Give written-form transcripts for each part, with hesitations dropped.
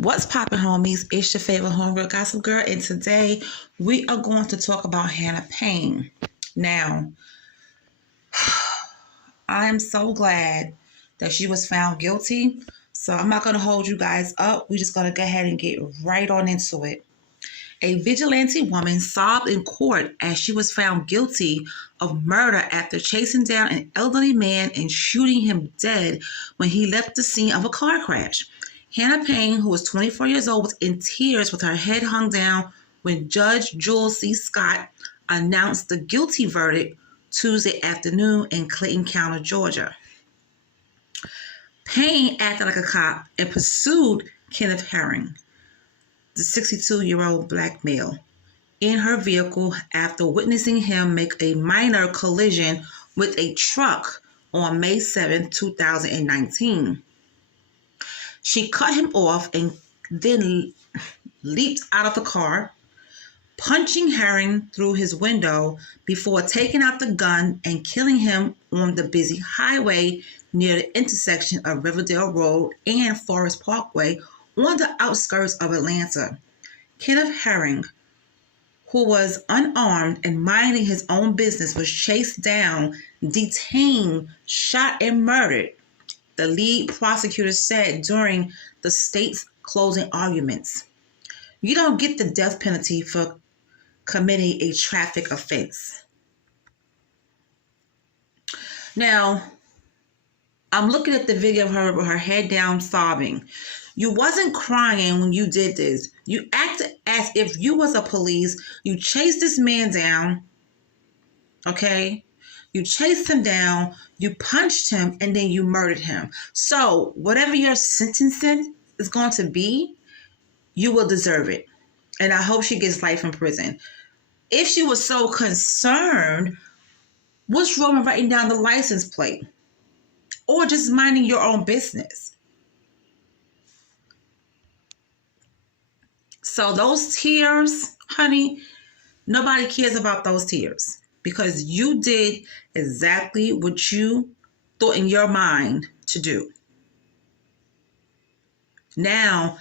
What's poppin', homies? It's your favorite homegirl, Gossip Girl, and today we are going to talk about Hannah Payne. Now, I am so glad that she was found guilty, so I'm not going to hold you guys up. We're just going to go ahead and get right on into it. A vigilante woman sobbed in court as she was found guilty of murder after chasing down an elderly man and shooting him dead when he left the scene of a car crash. Hannah Payne, who was 24 years old, was in tears with her head hung down when Judge Jules C. Scott announced the guilty verdict Tuesday afternoon in Clayton County, Georgia. Payne acted like a cop and pursued Kenneth Herring, the 62-year-old black male, in her vehicle after witnessing him make a minor collision with a truck on May 7, 2019. She cut him off and then leaped out of the car, punching Herring through his window before taking out the gun and killing him on the busy highway near the intersection of Riverdale Road and Forest Parkway on the outskirts of Atlanta. Kenneth Herring, who was unarmed and minding his own business, was chased down, detained, shot, and murdered, the lead prosecutor said during the state's closing arguments. You don't get the death penalty for committing a traffic offense. Now, I'm looking at the video of her with her head down sobbing. You wasn't crying when you did this. You acted as if you was a police. You chased this man down, okay? You chased him down, you punched him, and then you murdered him. So whatever your sentencing is going to be, you will deserve it. And I hope she gets life in prison. If she was so concerned, what's wrong with writing down the license plate? Or just minding your own business? So those tears, honey, nobody cares about those tears. Because you did exactly what you thought in your mind to do. Now,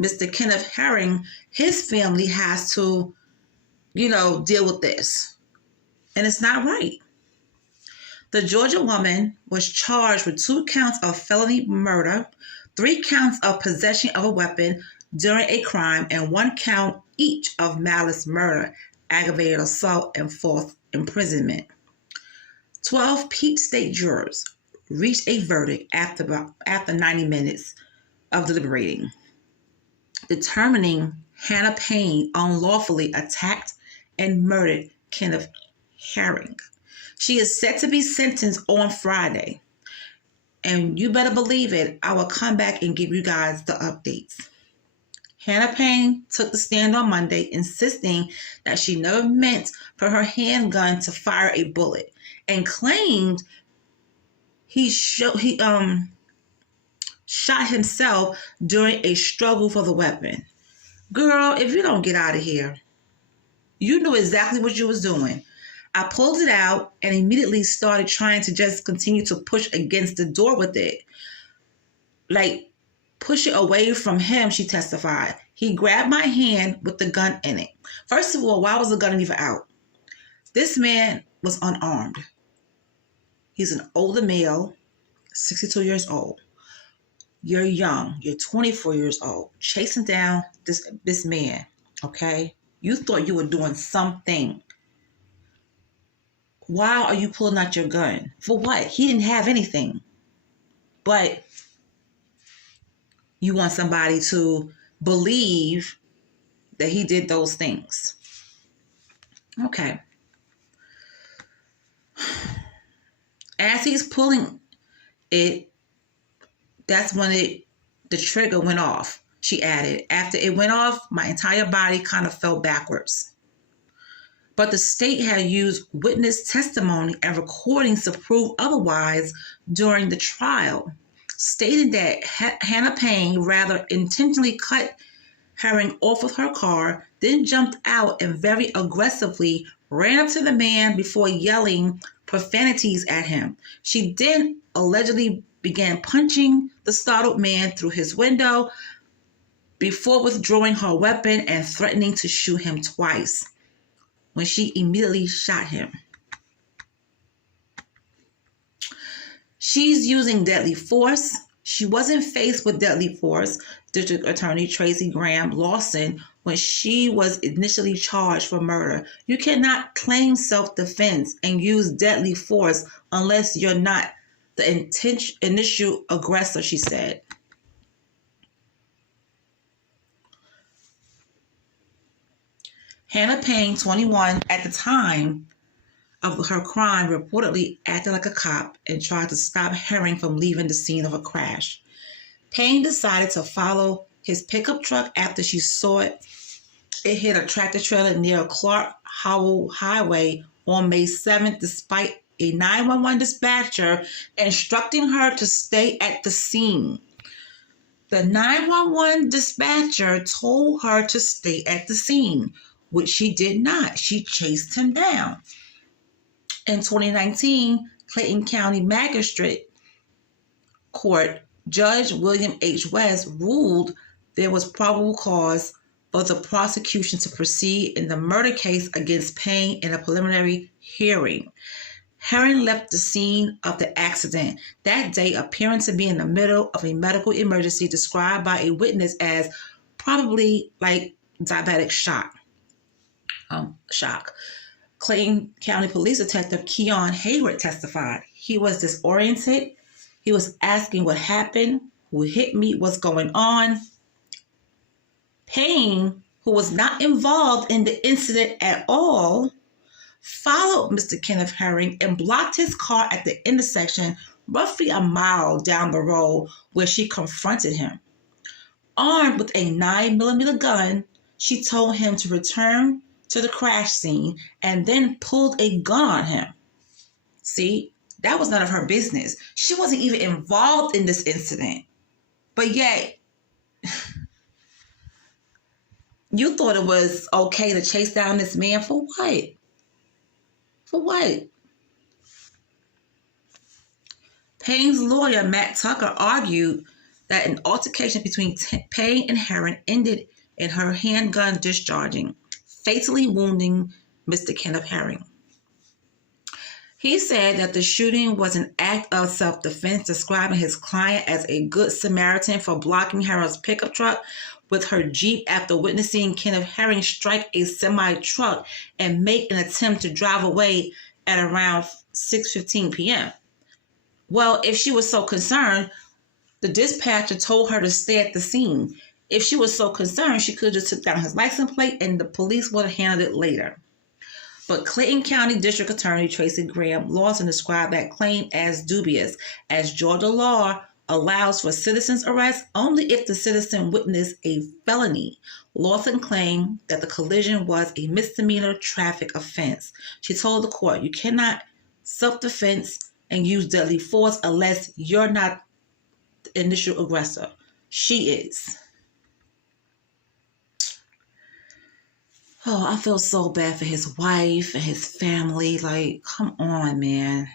Mr. Kenneth Herring, his family has to, deal with this. And it's not right. The Georgia woman was charged with 2 counts of felony murder, 3 counts of possession of a weapon during a crime, and 1 count each of malice murder, aggravated assault, and false imprisonment. 12 Peach State jurors reached a verdict after 90 minutes of deliberating, determining Hannah Payne unlawfully attacked and murdered Kenneth Herring. She is set to be sentenced on Friday. And you better believe it, I will come back and give you guys the updates. Hannah Payne took the stand on Monday, insisting that she never meant for her handgun to fire a bullet, and claimed he shot himself during a struggle for the weapon. Girl, if you don't get out of here, you knew exactly what you was doing. I pulled it out and immediately started trying to just continue to push against the door with it. Like, push it away from him, she testified. He grabbed my hand with the gun in it. First of all, why was the gun even out? This man was unarmed. He's an older male, 62 years old. You're young. You're 24 years old. Chasing down this man, okay? You thought you were doing something. Why are you pulling out your gun? For what? He didn't have anything. But you want somebody to believe that he did those things. Okay. As he's pulling it, that's when the trigger went off, she added. After it went off, my entire body kind of fell backwards. But the state had used witness testimony and recordings to prove otherwise during the trial, stating that Hannah Payne rather intentionally cut Herring off with her car, then jumped out and very aggressively ran up to the man before yelling profanities at him. She then allegedly began punching the startled man through his window, before withdrawing her weapon and threatening to shoot him twice, when she immediately shot him. She's using deadly force. She wasn't faced with deadly force, District Attorney Tracy Graham Lawson, when she was initially charged for murder. You cannot claim self-defense and use deadly force unless you're not the initial aggressor, she said. Hannah Payne, 21, at the time of her crime, reportedly acted like a cop and tried to stop Herring from leaving the scene of a crash. Payne decided to follow his pickup truck after she saw it. It hit a tractor trailer near Clark Howell Highway on May 7th, despite a 911 dispatcher instructing her to stay at the scene. The 911 dispatcher told her to stay at the scene, which she did not. She chased him down. In 2019, Clayton County Magistrate Court Judge William H. West ruled there was probable cause for the prosecution to proceed in the murder case against Payne in a preliminary hearing. Herring left the scene of the accident that day, appearing to be in the middle of a medical emergency described by a witness as probably like diabetic shock. Clayton County Police Detective Keon Hayward testified. He was disoriented. He was asking what happened, who hit me, what's going on. Payne, who was not involved in the incident at all, followed Mr. Kenneth Herring and blocked his car at the intersection roughly a mile down the road, where she confronted him. Armed with a 9mm gun, she told him to return to the crash scene and then pulled a gun on him. See, that was none of her business. She wasn't even involved in this incident. But yet, you thought it was okay to chase down this man for what? For what? Payne's lawyer, Matt Tucker, argued that an altercation between Payne and Herring ended in her handgun discharging, fatally wounding Mr. Kenneth Herring. He said that the shooting was an act of self-defense, describing his client as a good Samaritan for blocking Herring's pickup truck with her Jeep after witnessing Kenneth Herring strike a semi-truck and make an attempt to drive away at around 6:15 p.m. Well, if she was so concerned, the dispatcher told her to stay at the scene. If she was so concerned, she could have just took down his license plate and the police would have handled it later. But Clayton County District Attorney Tracy Graham Lawson described that claim as dubious, as Georgia law allows for citizen's arrest only if the citizen witnessed a felony. Lawson claimed that the collision was a misdemeanor traffic offense. She told the court, you cannot self-defense and use deadly force unless you're not the initial aggressor. She is. Oh, I feel so bad for his wife and his family. Like, come on, man.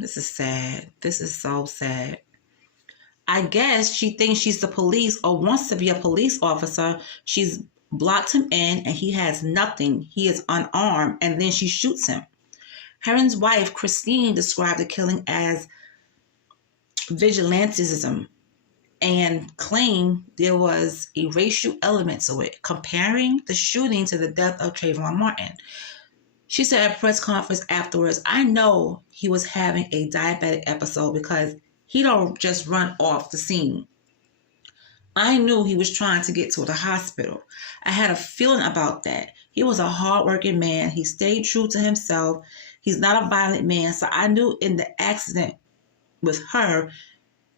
This is sad. This is so sad. I guess she thinks she's the police or wants to be a police officer. She's blocked him in and he has nothing. He is unarmed, and then she shoots him. Herring's wife, Christine, described the killing as vigilantism and claimed there was a racial element to it, comparing the shooting to the death of Trayvon Martin. She said at a press conference afterwards, I know he was having a diabetic episode because he don't just run off the scene. I knew he was trying to get to the hospital. I had a feeling about that. He was a hardworking man. He stayed true to himself. He's not a violent man. So I knew in the accident with her,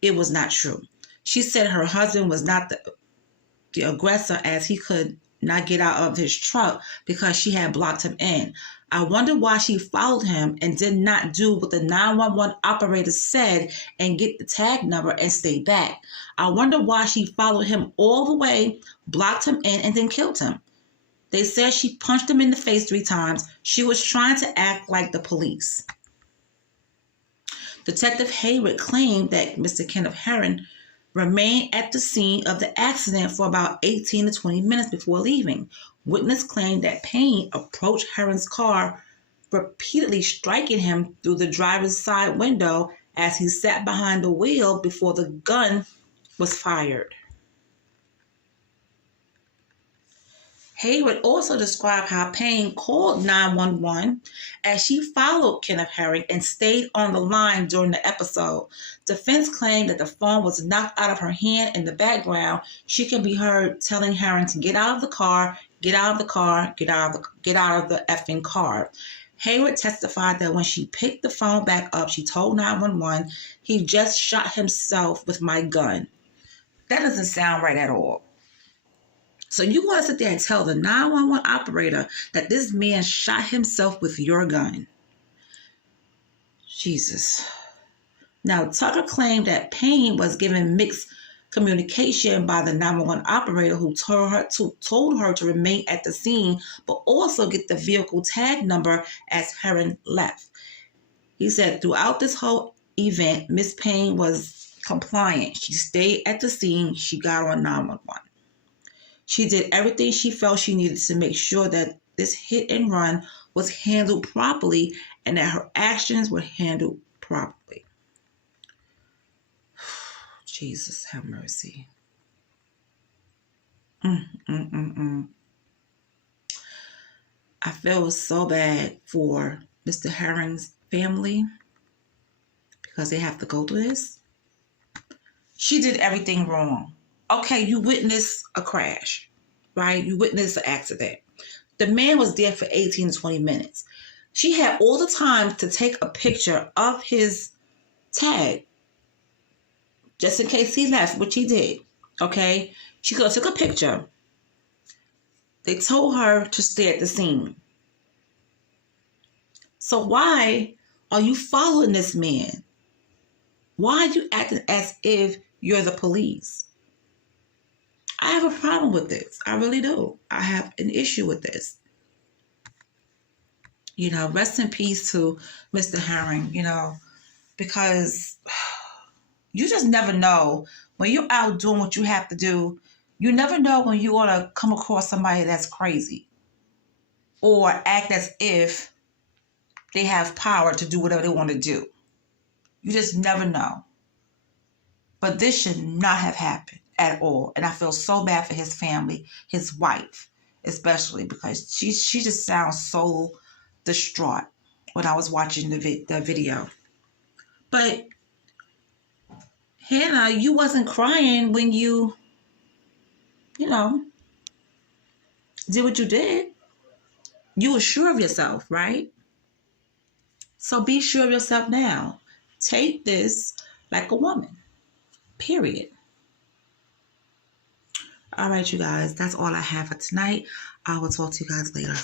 it was not true. She said her husband was not the aggressor, as he could not get out of his truck because she had blocked him in. I wonder why she followed him and did not do what the 911 operator said and get the tag number and stay back. I wonder why she followed him all the way, blocked him in, and then killed him. They said she punched him in the face 3 times. She was trying to act like the police. Detective Hayward claimed that Mr. Kenneth Herring remained at the scene of the accident for about 18 to 20 minutes before leaving. Witness claimed that Payne approached Herring's car, repeatedly striking him through the driver's side window as he sat behind the wheel before the gun was fired. Hayward also described how Payne called 911 as she followed Kenneth Herring and stayed on the line during the episode. Defense claimed that the phone was knocked out of her hand. In the background, she can be heard telling Herring to get out of the car, get out of the car, get out of the effing car. Hayward testified that when she picked the phone back up, she told 911, "He just shot himself with my gun." That doesn't sound right at all. So you want to sit there and tell the 911 operator that this man shot himself with your gun? Jesus. Now, Tucker claimed that Payne was given mixed communication by the 911 operator who told her to remain at the scene, but also get the vehicle tag number as Herring left. He said throughout this whole event, Miss Payne was compliant. She stayed at the scene. She got on 911. She did everything she felt she needed to make sure that this hit and run was handled properly and that her actions were handled properly. Jesus, have mercy. I feel so bad for Mr. Herring's family because they have to go through this. She did everything wrong. Okay, you witnessed a crash, right? You witnessed an accident. The man was there for 18 to 20 minutes. She had all the time to take a picture of his tag, just in case he left, which he did, okay? She could have took a picture. They told her to stay at the scene. So why are you following this man? Why are you acting as if you're the police? I have a problem with this. I really do. I have an issue with this. You know, rest in peace to Mr. Herring, you know, because you just never know when you're out doing what you have to do. You never know when you're going to come across somebody that's crazy or act as if they have power to do whatever they want to do. You just never know. But this should not have happened at all. And I feel so bad for his family, his wife, especially because she just sounds so distraught when I was watching the video. But Hannah, you wasn't crying when you know, did what you did. You were sure of yourself, right? So be sure of yourself now. Take this like a woman. Period. All right, you guys. That's all I have for tonight. I will talk to you guys later.